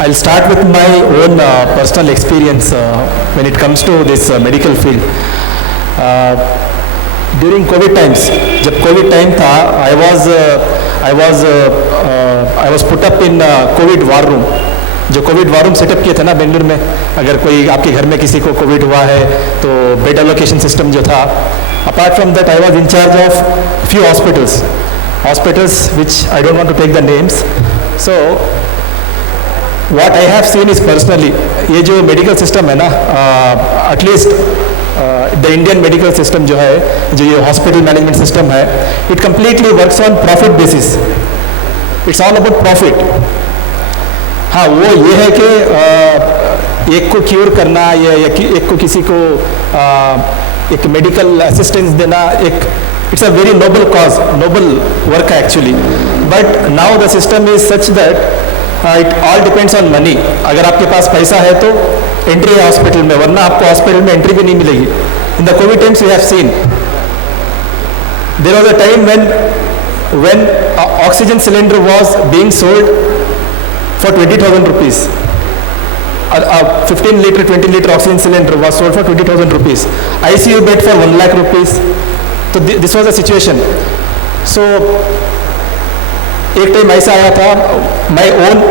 I'll start with my own personal experience when it comes to this medical field. During COVID times, जब COVID time था, I was put up in COVID war room. जो Covid war room setup किए थे ना बेंगलुरु में, अगर कोई आपके घर में किसी को कोविड हुआ है तो बेड एलोकेशन सिस्टम जो था. Apart from that I was in charge of few hospitals which I don't want to take the names. So what I have seen is personally, ये जो मेडिकल सिस्टम है ना, at least the Indian medical system जो है, जो ये hospital management system है, it completely works on profit basis. It's all about profit. हाँ, वो ये है कि एक को क्योर करना या एक को किसी को एक मेडिकल असिस्टेंस देना, एक it's a very noble cause, noble work है actually. But now the system is such that it all depends on money. अगर आपके पास पैसा है तो एंट्री है हॉस्पिटल में, वरना आपको हॉस्पिटल में एंट्री भी नहीं मिलेगी. In the covid times we have seen there was a time when oxygen cylinder was being sold for 20,000 rupees. A 15 liter, 20 liter oxygen cylinder was sold for 20,000 rupees. ICU bed for 1 lakh rupees. So this was the situation. So एक time ऐसा आया था, my own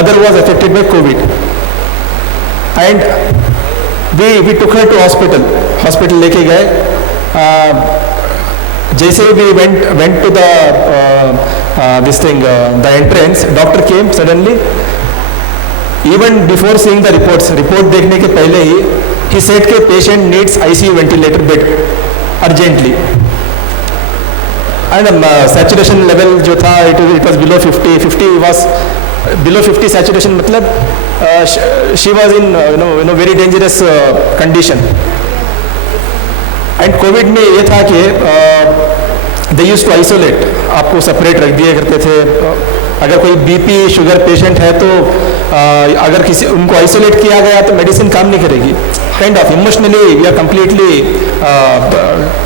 mother was affected by COVID and we took her to hospital लेके गए. जैसे we went to the the entrance, doctor came suddenly. Even before seeing the report देखने के पहले ही he said कि patient needs ICU ventilator bed urgently. And saturation level जो था it was below 50 was below 50 saturation, मतलब she was in very dangerous condition. And Covid में ये था कि दे यूज टू आइसोलेट, आपको सेपरेट रख दिया करते थे. अगर कोई बीपी शुगर पेशेंट है तो अगर किसी उनको आइसोलेट किया गया तो मेडिसिन काम नहीं करेगी. Kind of emotionally we are completely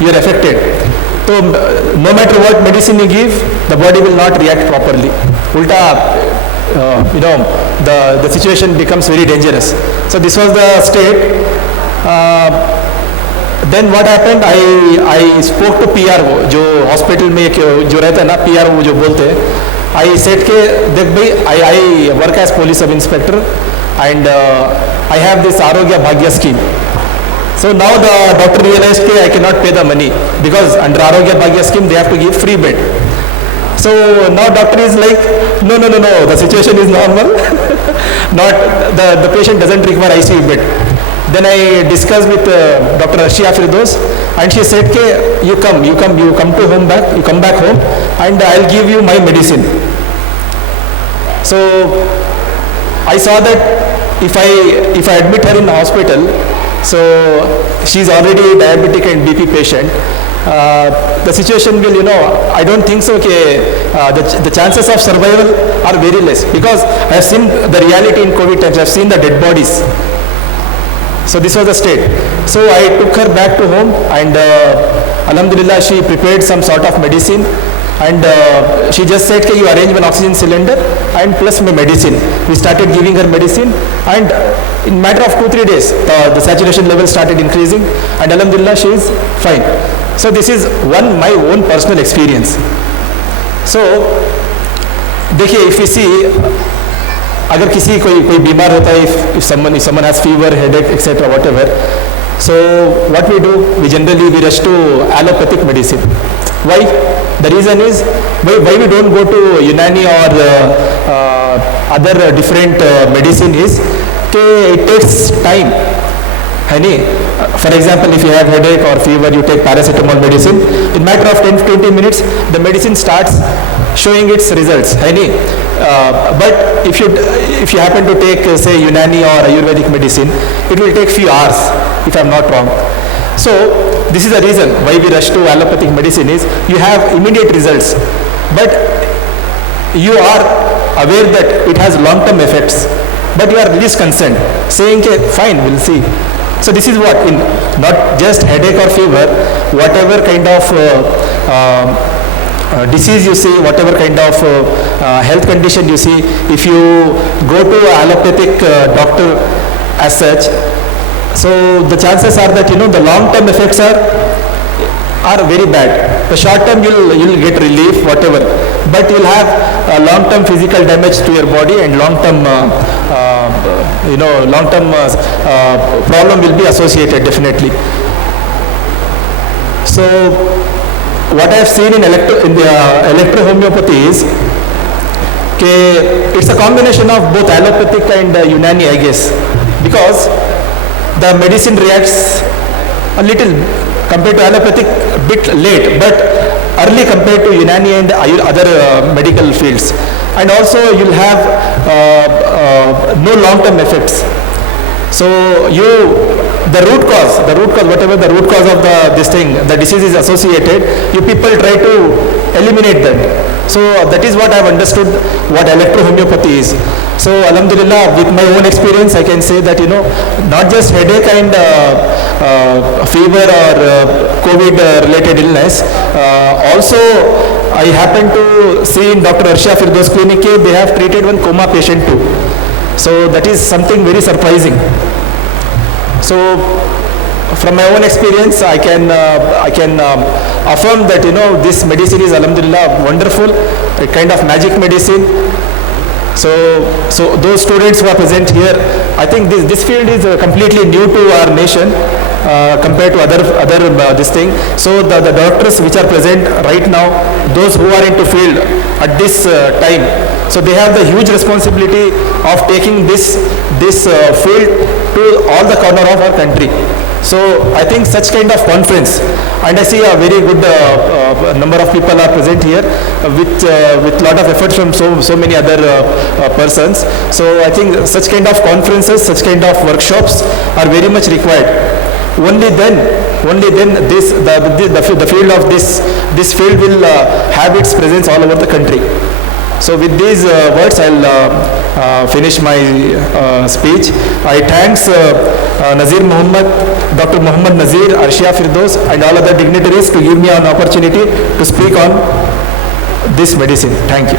you are affected. तो no matter what medicine you give, the body will not react properly. उल्टा the situation becomes very dangerous. So this was the state. Then what happened, I spoke to PRO, जो hospital में जो रहता है ना, PRO जो बोलते हैं. I said के देख भाई, I work as police sub inspector and I have this आरोग्य भाग्य scheme. So now the doctor realized के I cannot pay the money because under आरोग्य भाग्य scheme they have to give free bed. So now doctor is like, no, the situation is normal. Not the patient doesn't require ICU bed. Then I discussed with Dr. Arshia Firdos and she said ke you come to home back, you come back home and I'll give you my medicine. So I saw that if I admit her in the hospital, so she's already diabetic and BP patient, the situation will, I don't think so the chances of survival are very less, because I have seen the reality in COVID times. I have seen the dead bodies. So this was the state. So I took her back to home and Alhamdulillah she prepared some sort of medicine and she just said you arrange one oxygen cylinder and plus my medicine. We started giving her medicine and in matter of 2-3 days the saturation level started increasing and Alhamdulillah she is fine. So this is my own personal experience. So देखिए, if we see, अगर किसी कोई बीमार होता है, if someone has fever, headache, etc., whatever, so what we do, we generally rush to allopathic medicine. Why? The reason is why we don't go to Unani or other different medicine is कि it takes time, है नहीं. For example, if you have headache or fever, you take paracetamol medicine. In matter of 10-20 minutes, the medicine starts showing its results, है नहीं. But if you happen to take say Unani or Ayurvedic medicine, it will take few hours, if I'm not wrong. So this is the reason why we rush to allopathic medicine is you have immediate results, but you are aware that it has long-term effects, but you are least concerned, saying okay, fine, we'll see. So this is what, in not just headache or fever, whatever kind of disease you see, whatever kind of health condition you see, if you go to allopathic doctor as such, so the chances are that the long term effects are very bad. The short term you'll get relief, whatever, but you'll have long term physical damage to your body, and long term problem will be associated definitely. So what I have seen in the electrohomeopathy is it's a combination of both allopathic and Unani, I guess, because the medicine reacts a little compared to allopathic, a bit late, but early compared to Unani and other medical fields. And also you'll have no long-term effects. So the root cause, whatever the root cause of the disease is associated, you people try to eliminate that. So that is what I have understood what electrohomeopathy is. So alhamdulillah, with my own experience, I can say that not just headache and fever or COVID related illness, also I happen to see in Dr. Arshia Firdaus Clinic, they have treated one coma patient too. So that is something very surprising. So from my own experience, I can affirm that this medicine is alhamdulillah wonderful, a kind of magic medicine. So those students who are present here, I think this field is completely new to our nation compared to other this thing. So the doctors which are present right now, those who are into field at this time, so they have the huge responsibility of taking this field to all the corner of our country. So I think such kind of conference, and I see a very good number of people are present here with lot of efforts from so many other persons. So I think such kind of conferences, such kind of workshops are very much required. Only then the field of this field will have its presence all over the country. So with these words, I'll finish my speech. I thanks Nazir Muhammad, Dr. Muhammad Nazir, Arshia Firdaus, and all other dignitaries to give me an opportunity to speak on this medicine. Thank you.